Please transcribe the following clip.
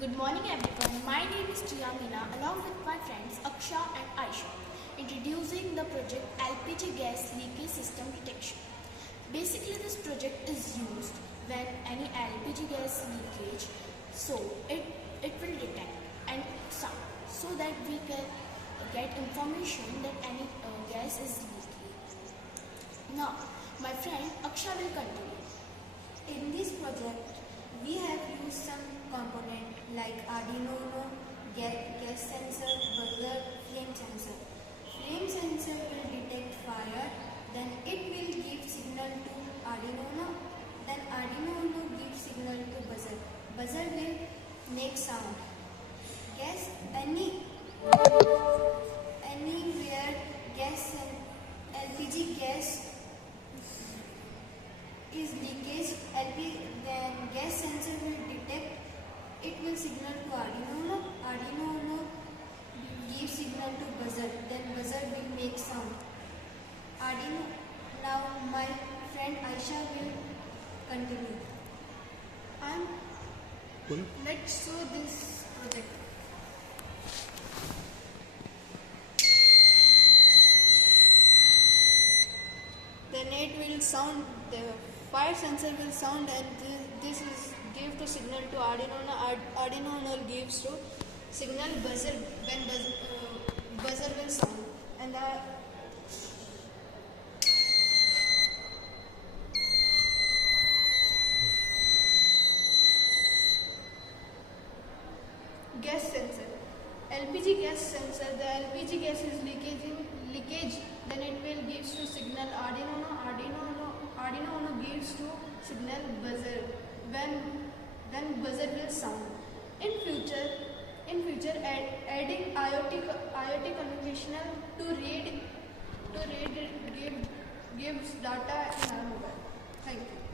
Good morning everyone. My name is Mina along with my friends Aksha and Aisha, introducing the project LPG gas leakage system detection. Basically this project is used when any LPG gas leakage, so it will detect and sound so that we can get information that any gas is leaking. Now my friend Aksha will continue. In this project, we have used some components like Arduino UNO, gas sensor, buzzer, flame sensor. Flame sensor will detect fire, then it will give signal to Arduino UNO, then Arduino UNO gives signal to buzzer. Buzzer will make sound. Anywhere gas and LPG gas is leakage, then gas sensor will detect, it will signal to Arduino UNO gives signal to buzzer, then buzzer will make sound. Now my friend Aisha will continue. Let's show this project. Then it will sound, the fire sensor will sound, and this is give to signal to Arduino. Arduino gives to signal buzzer when buzzer will sound, and the gas sensor, LPG gas sensor. The LPG gas is leakage. Then it will gives to signal Arduino gives to signal buzzer when buzzer will sound. In future, adding IoT conventional to read gives data in our mobile. Thank you.